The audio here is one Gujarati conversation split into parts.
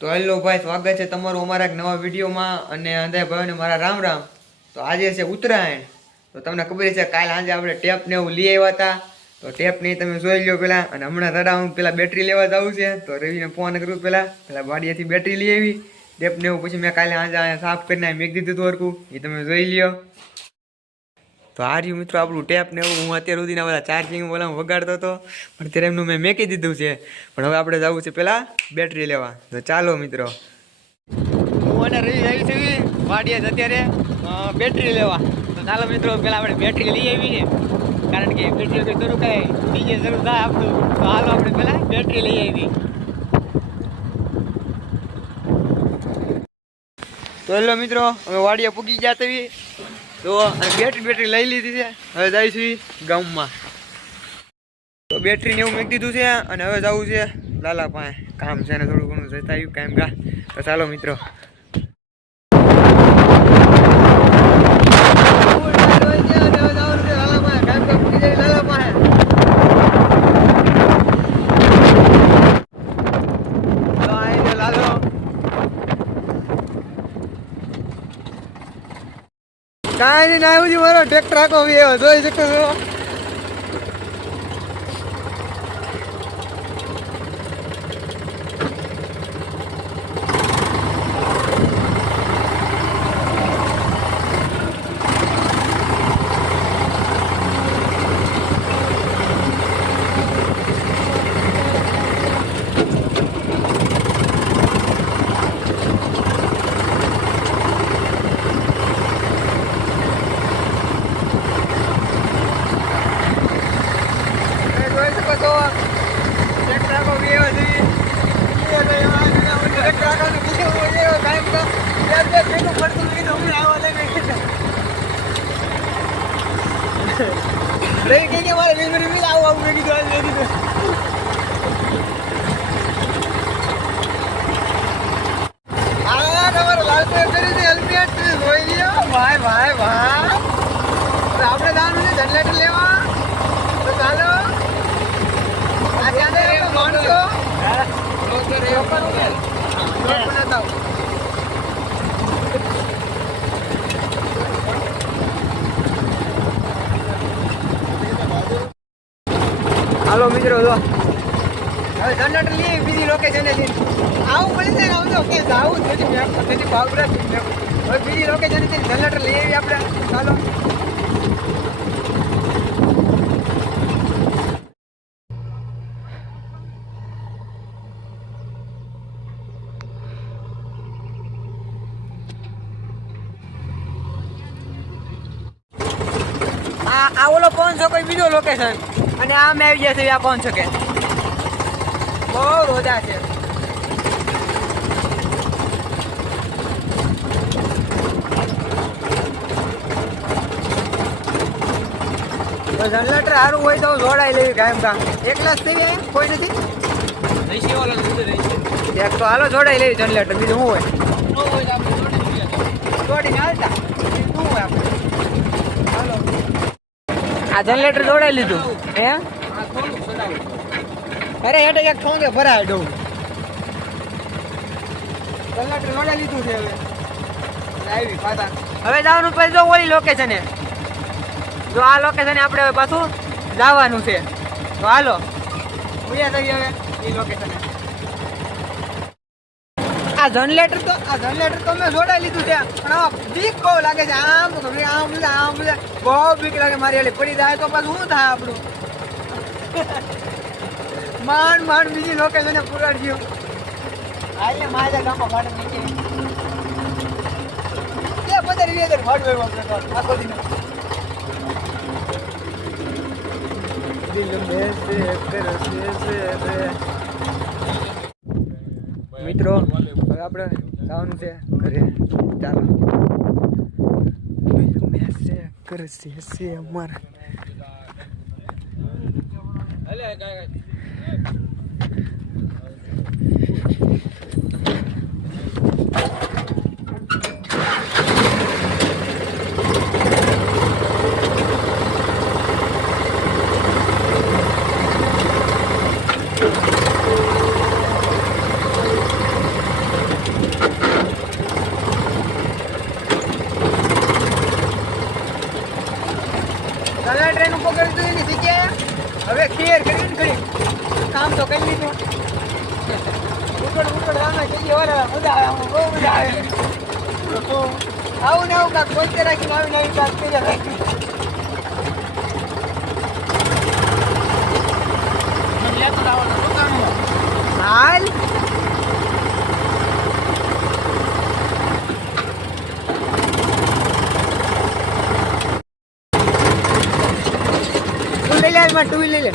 તો હેલો ભાઈ, સ્વાગત છે તમારું અમારા એક નવા વિડીયોમાં. અને અંધાય ભાઈને મારા રામ રામ. તો આજે છે ઉત્તરાયણ. તો તમને ખબર છે કાલે આજે આપણે ટેપ ને એવું લઈ આવ્યા હતા. તો ટેપ નહીં તમે જોઈ લો પહેલાં. અને હમણાં દાદા હું પેલા બેટરી લેવા જવું છે, તો રવિને ફોન કરું પહેલાં વાડીયાથી બેટરી લઈ આવી ટેપ ને એવું. પછી મેં કાલે આજે સાફ કરીને મેં દીધું હતું હરકું, એ તમે જોઈ લ્યો. તો આ રહ્યું મિત્રો આપણું ટેપ ને એવું. હું અત્યાર સુધીના બધા ચાર્જિંગ બોલા વગાડતો હતો, પણ અત્યારે એમનું મેં મેકી દીધું છે. પણ હવે આપણે જવું છે પહેલાં બેટરી લેવા. તો ચાલો મિત્રો, હું અને રવિ આવી છે વાડીએ અત્યારે બેટરી લેવા. તો ચાલો મિત્રો પહેલાં આપણે બેટરી લઈ આવી છે, કારણ કે બેટરી તો જરૂર કાંઈ ડીજે જરૂર થાય આપણું. તો હાલો આપણે પહેલાં બેટરી લઈ આવી. તો હેલો મિત્રો, અમે વાડીએ પૂગી ગયા તેવી. તો બેટરી લઈ લીધી છે. હવે જઈશું ગામમાં. તો બેટરી ને એવું મૂકી દીધું છે, અને હવે જવું છે લાલા પાસે. કામ છે ને થોડું ઘણું જતા આવ્યું કામ કા. તો ચાલો મિત્રો, કાંઈ ના આવ્યું છે મારો ટ્રેક્ટર આખો જોઈ શકો છો. આપણે દાનું છે જનરેટર લેવા. તો ચાલો હાલો મિત્રો, જો હવે જનરેટર લઈએ બીજી લોકેશને આવું પડે છે. આવું તો કે આવું નથી ભાવરા. હવે બીજી લોકેશન જનરેટર લઈ આવી આપણે. ચાલો આ ઓલો 500 કોઈ બીજો લોકેશન, અને આ મેં આવી જશે આ 500 કે બહુ રોજા છે. જનરેટર સારું હોય તો જોડાઈ લેવી કાયમ કામ. એકલા જ થઈ કોઈ નથી એક તો હાલો જોડાઈ લેવી જનરેટર. બીજું શું હોય જોડીને હાલતા શું હોય આપણે. હાલો આ જનરેટર જોડાઈ લીધું હે. અરે એટલે એક ઠોંગે ભરાય ડો. જનરેટર જોડાઈ લીધું છે. હવે આવી પાછા હવે જવાનું પછી જો ઓલી લોકેશન હે. જો આ લોકેશને આપણે હવે પાછું જવાનું છે. તો હાલો ઉયા થઈ હવે એ લોકેશને. આ જનરેટર તો મેં જોડાઈ લીધું છે, પણ આમાં બીક બહુ લાગે છે. આમ બહુ બીક લાગે. મારી હાલી પડી જાય તો પાછું શું થાય આપણું. માંડ બીજી લોકેશને પુરાડ ગયું. હાલે મારા ગામમાં ભાડે નીચે 15-20 ભાડું આખો દિન. મિત્રો હવે આપણે જવાનું છે ઘરે. ચાલો કરશે અમારા ક્લિયર કર્યું ને ઘડી કામ તો કરી લીધું. ઉઠોડ રામે કહીએ વાળા મજા આવે, બહુ મજા આવે. આવું ને આવું કાંક કોઈ રાખીને આવી નવી કાંક કરી રાખી. હાલ લઈ લે, ટુ વ્હીલ લઈ લે.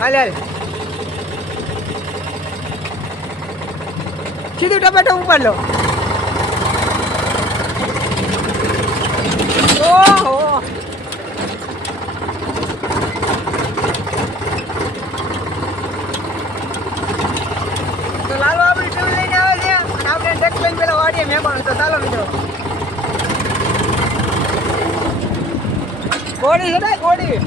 હાલ સીધું ટમેટો ઉપર લો. ઓહો તો લાલો આપણી ટુ લઈને આવે છે અને આપણે ટેક લઈને પેલા વાડીએ મેં તો ચાલો મિત્રો ઘોડી છે ને ઘોડી.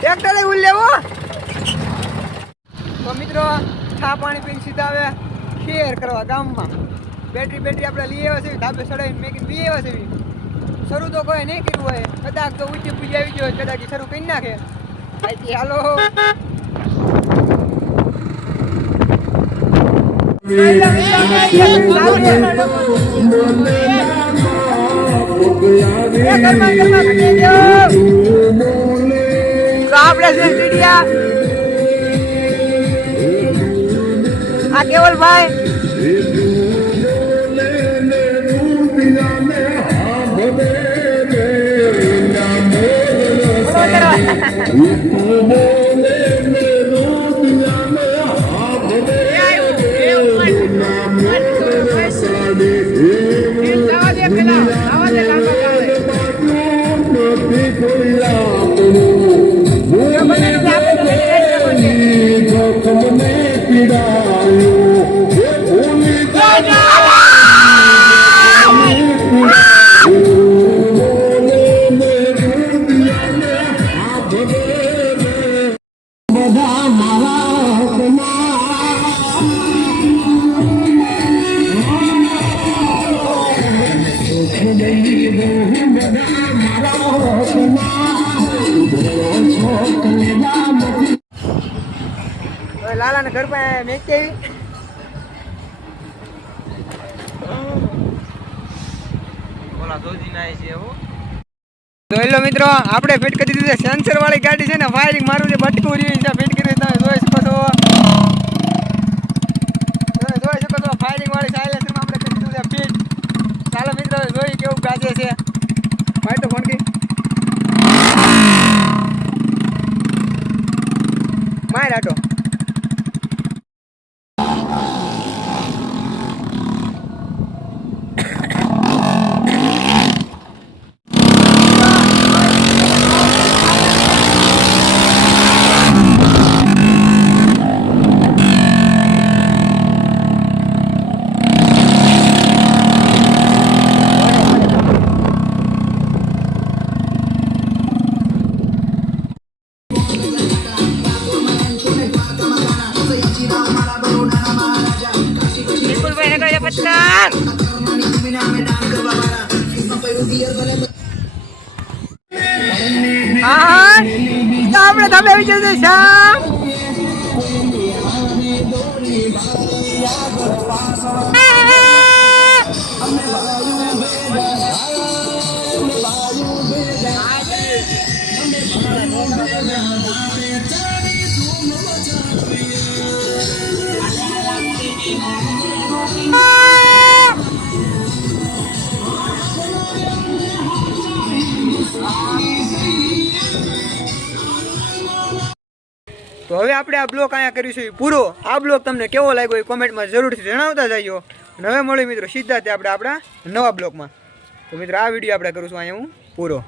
ટ્રેક્ટરે ઉલ લેવો. તો મિત્રો છા પાણી પીને સીધા આવે ખેર કરવા ગામમાં. બેટરી આપણે લઈ આવ્યા છે, ધાબે ચડાવીને મેં કીધું લઈ આવ્યા છે. શરૂ તો કોઈ નહીં કર્યું હોય, કદાચ તો ઊંચી પૂજી આવી ગયો હોય, કદાચ શરૂ કરી નાખે. અહીંથી હાલો આપણે છે ટીડિયા. આ કેવલભાઈ લાલા ને ઘર પાસે મેં કેવી જોઈ લો મિત્રો, આપણે ફિટ કરી દીધી સેન્સર વાળી ગાડી છે ને. ફાયરિંગ મારું જે બટકું રહ્યું છે ફિટ કરી તમે જોઈ શકો છો. ફાયરિંગ વાળી સાયલેન્સરમાં આપણે કરી દીધું છે ફિટ. ચાલો મિત્રો જોઈ કેવું ગાજે છે. ભાઈ તો ફોન કરી માર આટો. આપણે તમે આવી જશે શ્યામ. તો હવે આપણે આ બ્લોક અહીંયા કરીશું પૂરો. આ બ્લોક તમને કેવો લાગ્યો એ કોમેન્ટમાં જરૂરથી જણાવતા જજો. અને હવે મળીએ મિત્રો સીધા તે આપણે આપણા નવા બ્લોકમાં. તો મિત્રો આ વિડીયો આપણે કરીશું અહીંયા હું પૂરો.